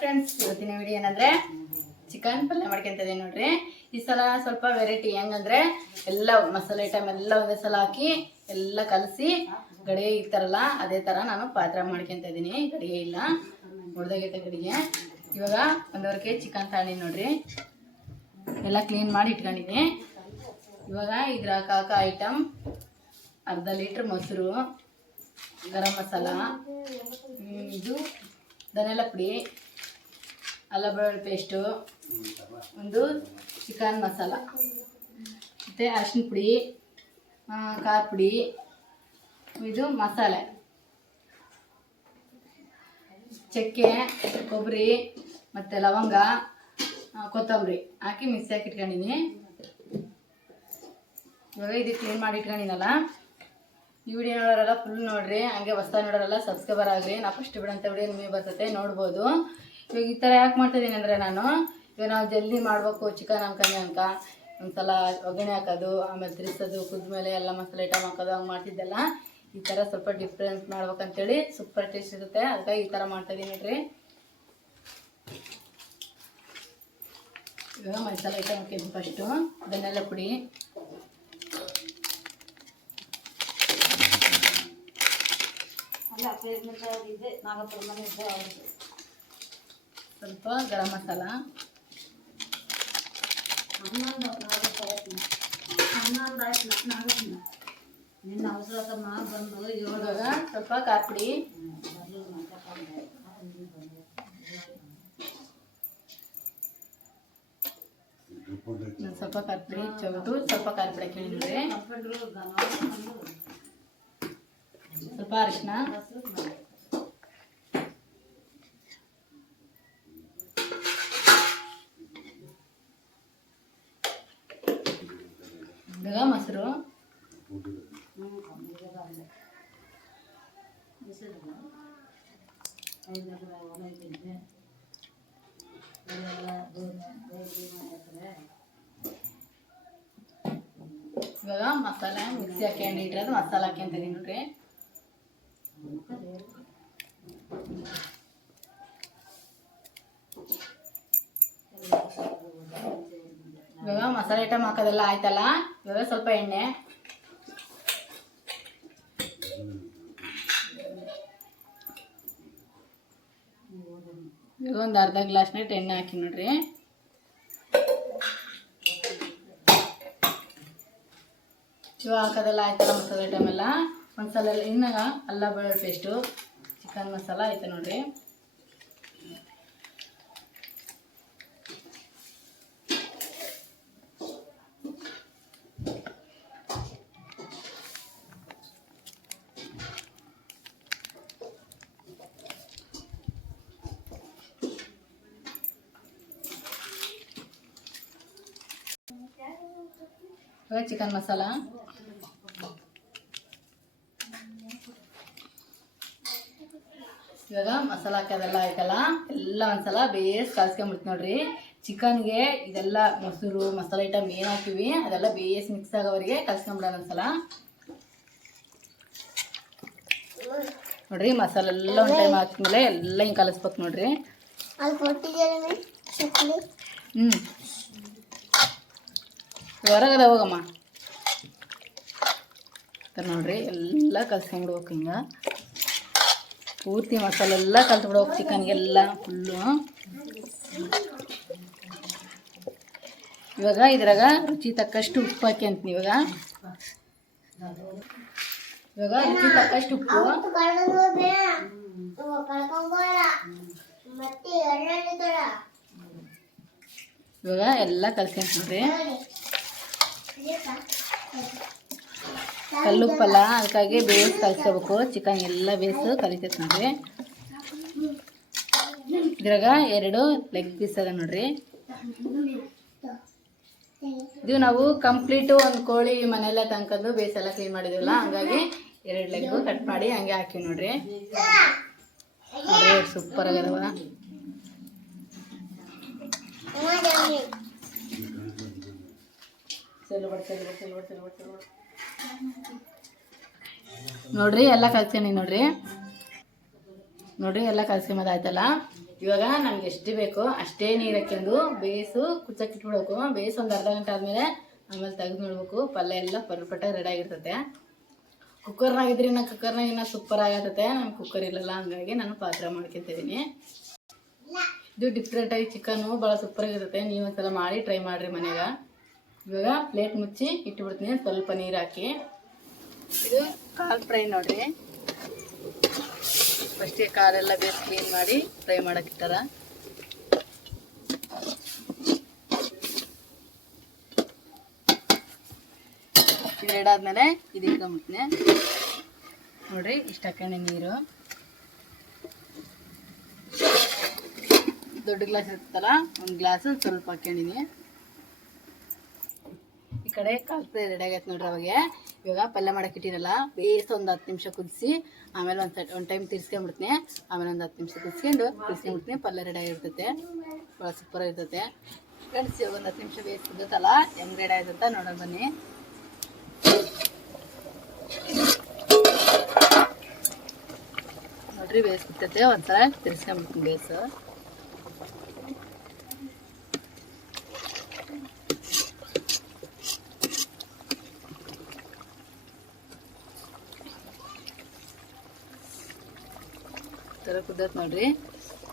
Friends ಇವತ್ತಿನ video ಏನಂದ್ರೆ chicken ಪಲ್ಯ ಮಾಡ್ಕೊಂತಿದ್ದೀನಿ ನೋಡ್ರಿ. ಈ ಸಲ ಸ್ವಲ್ಪ ವೆರೈಟಿ ಹೆಂಗಂದ್ರೆ, ಎಲ್ಲ ಮಸಾಲೆ ಐಟಮ್ ಎಲ್ಲ ಒಂದೇ ಸಲ ಹಾಕಿ, ಎಲ್ಲ ಕಲಸಿ, ಗಡಿಗೆ ಇರ್ತಾರಲ್ಲ ಅದೇ ಥರ ನಾನು ಪಾತ್ರ ಮಾಡ್ಕೊಂತ ಇದೀನಿ ಗಡಿಗೆ ಇಲ್ಲ. ಹೊಡೆದಾಗೈತೆ ಗಡಿಗೆ. ಇವಾಗ ಒಂದೂವರೆ ಕೆ ಚಿಕನ್ ತಾಳಿ ನೋಡ್ರಿ. ಎಲ್ಲ ಕ್ಲೀನ್ ಮಾಡಿ ಇಟ್ಕೊಂಡಿನಿ. ಇವಾಗ ಇದ್ರಾಗ ಕಾಕ ಐಟಮ್ ಅರ್ಧ ಲೀಟ್ರ್ ಮೊಸರು, ಗರಂ ಮಸಾಲ ಇದು ಧನಿಯಾಲ ಪುಡಿ ಅಲ್ಲ ಬೆಳ್ಳುಳ್ಳಿ ಪೇಸ್ಟು, ಒಂದು ಚಿಕನ್ ಮಸಾಲ, ಮತ್ತು ಅರಿಶಿನ ಪುಡಿ ಖಾರ ಪುಡಿ, ಇದು ಮಸಾಲೆ. ಚಕ್ಕೆ, ಕೊಬ್ಬರಿ, ಮತ್ತು ಲವಂಗ ಕೊತ್ತಂಬರಿ ಹಾಕಿ ಮಿಕ್ಸಿ ಹಾಕಿ ಇಟ್ಕೊಂಡಿನಿ. ಇವಾಗ ಇದು ಕ್ಲೀನ್ ಮಾಡಿ ಇಟ್ಕೊಂಡಿನಲ್ಲ, ಈ ವಿಡಿಯೋ ನೋಡೋರೆಲ್ಲ ಫುಲ್ ನೋಡ್ರಿ, ಹಂಗೆ ಹೊಸ್ದಾಗಿ ನೋಡೋರೆಲ್ಲ ಸಬ್ಸ್ಕ್ರೈಬರ್ ಆಗಿರಿ. ನಾ ಫಸ್ಟ್ ಬಿಡೋಂಥ ವಿಡಿಯೋ ನಿಮಗೆ ಬರ್ತೈತೆ, ನೋಡ್ಬೋದು. ಇವಾಗ ಈ ಥರ ಯಾಕೆ ಮಾಡ್ತಿದ್ದೀನಿ ಅಂದರೆ ನಾನು, ಇವಾಗ ನಾವು ಜಲ್ದಿ ಮಾಡಬೇಕು ಚಿಕನ್ ಅನ್ಕೊಂಡೆ ಅಂತ. ಒಂದ್ಸಲ ಒಗ್ಗರಣೆ ಹಾಕೋದು, ಆಮೇಲೆ ತಿರ್ಸೋದು ಕುದ್ಮೇಲೆ ಎಲ್ಲ ಮಸಾಲೆ ಐಟಮ್ ಹಾಕೋದು, ಹಂಗೆ ಮಾಡ್ತಿದ್ದೆಲ್ಲ. ಈ ಥರ ಸ್ವಲ್ಪ ಡಿಫ್ರೆನ್ಸ್ ಮಾಡ್ಬೇಕಂತೇಳಿ ಸೂಪರ್ ಟೇಸ್ಟ್ ಇರುತ್ತೆ. ಅದಕ್ಕಾಗಿ ಈ ಥರ ಮಾಡ್ತಾಯಿದ್ದೀನಿ ನೋಡ್ರಿ. ಇವಾಗ ಮಸಾಲೆ ಐಟಮ್ ಹಾಕಿದ್ದು ಫಸ್ಟು ಬೆನ್ನೆಲ್ಲ ಪುಡಿ. ಸ್ವಲ್ಪ ಗರಂ ಮಸಾಲ. ನಿನ್ನ ಅವಸರತಮ್ಮ ಬಂದು ಇವಾಗ ಸ್ವಲ್ಪ ಖಾರ ಪುಡಿ ಒಂದ್ ಸ್ವಲ್ಪ ಖಾರ ಪುಡಿ ಚೌಟು ಸ್ವಲ್ಪ ಖಾರ ಪುಡಿ ಕೇಳಿದ್ರೆ ಸ್ವಲ್ಪ ಅರಿಶಿನ ಇವಾಗ ಮೊಸರು ಇವಾಗ ಮಸಾಲೆ ಮಿಕ್ಸಿ ಹಾಕೊಂಡು ಇಟ್ಟಿರೋದು ಮಸಾಲೆ ಹಾಕ್ಯಂತೀನಿ ನೋಡ್ರಿ ಇವಾಗ ಮಸಾಲೆ ಐಟಮ್ ಹಾಕೋದೆಲ್ಲ ಆಯ್ತಲ್ಲ? ಇವಾಗ ಸ್ವಲ್ಪ ಎಣ್ಣೆ. ಇವಾಗ ಒಂದು ಅರ್ಧ ಗ್ಲಾಸ್ನಟ್ಟು ಎಣ್ಣೆ ಹಾಕಿ ನೋಡ್ರಿ. ಇವಾಗ ಹಾಕೋದೆಲ್ಲ ಆಯ್ತಲ್ಲ ಮಸಾಲೆ ಐಟಮ್ ಎಲ್ಲ? ಮಸಾಲೆ ಇನ್ನಾಗ ಅಲ್ಲ ಬೆಳ್ಳುಳ್ಳಿ ಪೇಸ್ಟು. ಚಿಕನ್ ಮಸಾಲ ಐತೆ ನೋಡ್ರಿ. ಚಿಕನ್ ಮಸಾಲ? ಇವಾಗ ಮಸಾಲ ಹಾಕೋದೆಲ್ಲ ಆಯ್ತಲ್ಲ? ಎಲ್ಲ ಒಂದ್ಸಲ ಬೇಸ್ ಕಲ್ಸ್ಕೊಂಬಿಡ್ತು ನೋಡ್ರಿ. ಚಿಕನ್ಗೆ ಇದೆಲ್ಲ ಮೊಸರು ಮಸಾಲೆ ಐಟಮ್ ಏನು ಹಾಕಿವಿ ಅದೆಲ್ಲ ಬೇಸ್ ಮಿಕ್ಸ್ ಆಗೋವರೆಗೆ ಕಲ್ಸ್ಕೊಂಬಿಡೋಣ ಒಂದ್ಸಲ. ನೋಡ್ರಿ ಮಸಾಲೆ ಎಲ್ಲ ಒಂದು ಟೈಮ್ ಹಾಕಿದ್ಮೇಲೆ ಎಲ್ಲ ಹಿಂಗೆ ಕಲಿಸ್ಬೇಕು ನೋಡ್ರಿ. ಹ್ಞೂ ಹೊರಗದ ಹೋಗಮ್ಮ. ನೋಡ್ರಿ, ಎಲ್ಲ ಕಲ್ಸ್ಕೊಂಡ್ಬಿಡ್ಬೇಕು ಹಿಂಗೆ. ಪೂರ್ತಿ ಮಸಾಲೆ ಎಲ್ಲ ಕಲ್ತ್ಬಿಡ್ಬೇಕು ಚಿಕನ್ಗೆಲ್ಲ ಫುಲ್ಲು ಇವಾಗ ಇದ್ರಾಗ ರುಚಿ ತಕ್ಕಷ್ಟು ಉಪ್ಪು ಹಾಕಿ ಅಂತೀನಿ ಇವಾಗ. ಇವಾಗ ರುಚಿ ತಕ್ಕಷ್ಟು ಉಪ್ಪು. ಇವಾಗ ಎಲ್ಲ ಕಲ್ಸ್ಕೊಂತೀವಿ ಕಲ್ಲುಪ್ಪಲ್ಲ ಅದಕ್ಕಾಗಿ ಬೇಯಿಸಿ ಕಲಿಸ್ಕೋಬೇಕು. ಚಿಕನ್ ಎಲ್ಲ ಬೇಯಿಸು ಕಲಿತೈತೆ ನೋಡ್ರಿ. ಇದ್ರಾಗ ಎರಡು ಲೆಗ್ ಪೀಸ್ ಅದ ನೋಡ್ರಿ. ಇದು ನಾವು ಕಂಪ್ಲೀಟು ಒಂದು ಕೋಳಿ ಮನೆಯೆಲ್ಲ ತನಕದ್ದು ಬೇಸೆಲ್ಲ ಕ್ಲೀನ್ ಮಾಡಿದ್ವಲ್ಲ, ಹಂಗಾಗಿ ಎರಡು ಲೆಗ್ ಕಟ್ ಮಾಡಿ ಹಂಗೆ ಹಾಕಿ ನೋಡ್ರಿ. ಸೂಪರ್ ಆಗ್ಯದವ ನೋಡ್ರಿ, ಎಲ್ಲ ಕಲ್ಸ್ಕೊಂಡಿ ನೋಡ್ರಿ. ನೋಡ್ರಿ, ಎಲ್ಲ ಕಲ್ಸ್ಕೊಂಬದು ಆಯ್ತಲ್ಲ ಇವಾಗ ನಮ್ಗೆ ಎಷ್ಟು ಬೇಕು, ಅಷ್ಟೇ ನೀರು ಹಾಕೊಂಡು ಬೇಯಿಸು ಕುಚ್ಚಕ್ಕೆ ಇಟ್ಬಿಡ್ಬೇಕು ಬೇಯಿಸಿ ಒಂದು ಅರ್ಧ ಗಂಟೆ ಆದಮೇಲೆ ಆಮೇಲೆ ತೆಗೆದು ನೋಡ್ಬೇಕು. ಪಲ್ಯ ಎಲ್ಲ ಪರ್ಫೆಕ್ಟಾಗಿ ರೆಡಿ ಆಗಿರ್ತತೆ. ಕುಕ್ಕರ್ನಾಗಿದ್ರಿ ನಾ ಕುಕ್ಕರ್ನಾಗ ಇನ್ನೂ ಸೂಪರ್ ಆಗತ್ತೆ ನಮ್ಗೆ ಕುಕ್ಕರ್ ಇಲ್ಲಲ್ಲ, ಹಂಗಾಗಿ ನಾನು ಪಾತ್ರೆ ಮಾಡ್ಕೊತಿದ್ದೀನಿ ಇದು ಡಿಫ್ರೆಂಟಾಗಿ ಚಿಕನು ಭಾಳ ಸೂಪರಾಗಿರುತ್ತೆ ನೀವು ಒಂದ್ಸಲ ಮಾಡಿ ಟ್ರೈ ಮಾಡಿರಿ ಮನ್ಯಾಗ. ಇವಾಗ ಪ್ಲೇಟ್ ಮುಚ್ಚಿ ಇಟ್ಬಿಡ್ತೀನಿ ಸ್ವಲ್ಪ ನೀರು ಹಾಕಿ. ಇದು ಕಾಲು ಫ್ರೈ ನೋಡ್ರಿ ಫಸ್ಟಿಗೆ ಕಾಲೆಲ್ಲ ಬೇಸ್ ಕ್ಲೀನ್ ಮಾಡಿ ಫ್ರೈ ಮಾಡೋಕ್ಕಿಟ್ಟಾರ ಇದಾದ್ಮೇಲೆ ಇದು ಇಟ್ಕೊಂಬಿಡ್ತೀನಿ. ನೋಡ್ರಿ, ಇಷ್ಟ ಹಾಕೊಂಡೆ ನೀರು. ದೊಡ್ಡ ಗ್ಲಾಸ್ ಇರ್ತಲ್ಲ ಒಂದು ಗ್ಲಾಸ್ ಸ್ವಲ್ಪ ಹಾಕೊಂಡಿನಿ ಕಡೆ ಕಾಲು ರೆಡಿ ಆಗೈತೆ ನೋಡ್ರಿ ಅವಾಗೆ. ಇವಾಗ ಪಲ್ಯ ಮಾಡಕ್ಕೆ ಇಟ್ಟಿರಲ್ಲ, ಬೇಸ್ ಒಂದು ಹತ್ತು ನಿಮಿಷ ಕುದಿಸಿ, ಆಮೇಲೆ ಒಂದು ಸಟ್ ಒಂದು ಟೈಮ್ ತಿರ್ಸ್ಕೊಂಡ್ಬಿಡ್ತೀನಿ ಆಮೇಲೆ ಒಂದು ಹತ್ತು ನಿಮಿಷ ಕುದಿಸ್ಕೊಂಡು ತಿರ್ಸ್ಕೊಂಡ್ಬಿಡ್ತೀನಿ ಪಲ್ಯ ರೆಡಿ ಆಗಿರ್ತೈತೆ. ಭಾಳ ಸೂಪರ್ ಇರ್ತೈತೆ ಕಳಿಸಿ ಇವಾಗ ಒಂದು ಹತ್ತು ನಿಮಿಷ ಬೇಸ್ ಕುದತ್ತಲ್ಲ ಹೆಂಗೆ ರೆಡಿ ಆಯ್ತಂತ ನೋಡೋಣ ಬನ್ನಿ. ನೋಡ್ರಿ ಕುತ್ತೈತೆ ಒಂದ್ಸಲ ತಿರ್ಸ್ಕೊಂಡ್ಬಿಡ್ತೀನಿ ಬೇಸು. ಥರ ಕುದ್ದತ್ ನೋಡ್ರಿ.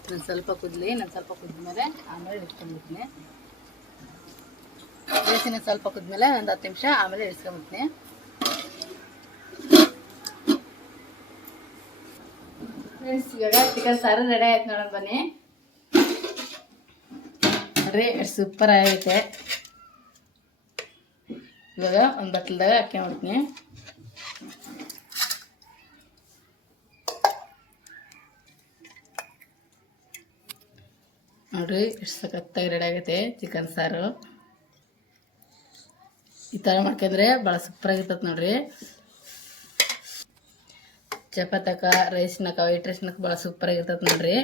ನಾನು ಸ್ವಲ್ಪ ಕುದ್ಲಿ, ನಾನು ಸ್ವಲ್ಪ ಕುದ್ಮೇಲೆ ಆಮೇಲೆ ಇಳಿಸ್ಕೊಂಡ್ಬಿಡ್ತೀನಿ ಬೇಸಿನ ಸ್ವಲ್ಪ ಕುದ್ಮೇಲೆ ಒಂದು ಹತ್ತು ನಿಮಿಷ ಆಮೇಲೆ ಇಳಿಸ್ಕೊಂಡ್ಬಿಡ್ತೀನಿ ಚಿಕನ್ ಸಾರು ರೆಡಿ ಆಯ್ತು ನೋಡೋಣ ಬನ್ನಿ. ನೋಡ್ರಿ ಸೂಪರ್ ಆಗೈತೆ. ಇವಾಗ ಒಂದು ಬಟ್ಲದಾಗ ಹಾಕ್ಕೊಂಡ್ಬಿಡ್ತೀನಿ ನೋಡ್ರಿ ಎಷ್ಟು ಸಖತ್ತಾಗಿ ರೆಡಿ ಆಗೈತೆ ಚಿಕನ್ ಸಾರು. ಈ ಥರ ಮಾಡ್ಕೊಂಡ್ರೆ ಭಾಳ ಸೂಪರಾಗಿರ್ತದೆ ನೋಡ್ರಿ. ಚಪಾತಕ ರೈಸ್ನಕ ವೈಟ್ ರೈಸ್ನಕ ಭಾಳ ಸೂಪರಾಗಿರ್ತದೆ ನೋಡ್ರಿ.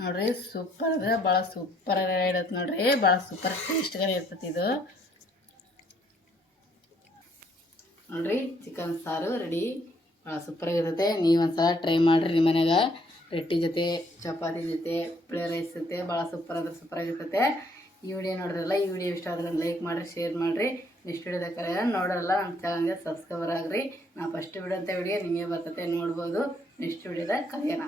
ನೋಡ್ರಿ ಸೂಪರ್ ಅಂದ್ರೆ ಭಾಳ ಸೂಪರ್ ಇಡತ್ತೆ ನೋಡ್ರಿ. ಭಾಳ ಸೂಪರ್ ಟೇಸ್ಟ್ಗಾನೆ ಇರ್ತೈತಿ ಇದು. ನೋಡ್ರಿ ಚಿಕನ್ ಸಾರು ರೆಡಿ ಭಾಳ ಸೂಪರಾಗಿರುತ್ತೆ ನೀವು ಒಂದ್ಸಲ ಟ್ರೈ ಮಾಡಿರಿ ನಿಮ್ಮ ಮನ್ಯಾಗ. ರೊಟ್ಟಿ ಜೊತೆ, ಚಪಾತಿ ಜೊತೆ ಪ್ಲೇ ರೈಸ್ ಜೊತೆ ಭಾಳ ಸೂಪರ್ ಅಂದ್ರೆ ಸೂಪರಾಗಿರ್ತೈತೆ ಈ ವಿಡಿಯೋ ನೋಡಿದ್ರಲ್ಲ, ಈ ವಿಡಿಯೋ ಇಷ್ಟ ಆದ್ರೆ ಲೈಕ್ ಮಾಡಿರಿ ಶೇರ್ ಮಾಡಿರಿ. ನೆಕ್ಸ್ಟ್ ವಿಡಿಯೋದ ಕರೆ ನೋಡೋಲ್ಲ ನಮ್ಮ ಚಾನಲ್ಗೆ ಸಬ್ಸ್ಕ್ರೈಬರ್ ಆಗ್ರಿ. ನಾ ಫಸ್ಟ್ ವಿಡಿಯೋ ಅಂತ ವಿಡಿಯೋ ನಿಮಗೆ ಬರ್ತೈತೆ, ನೋಡ್ಬೋದು. ನೆಕ್ಸ್ಟ್ ವಿಡಿಯೋದಾಗ ಕಲಿಯೋಣ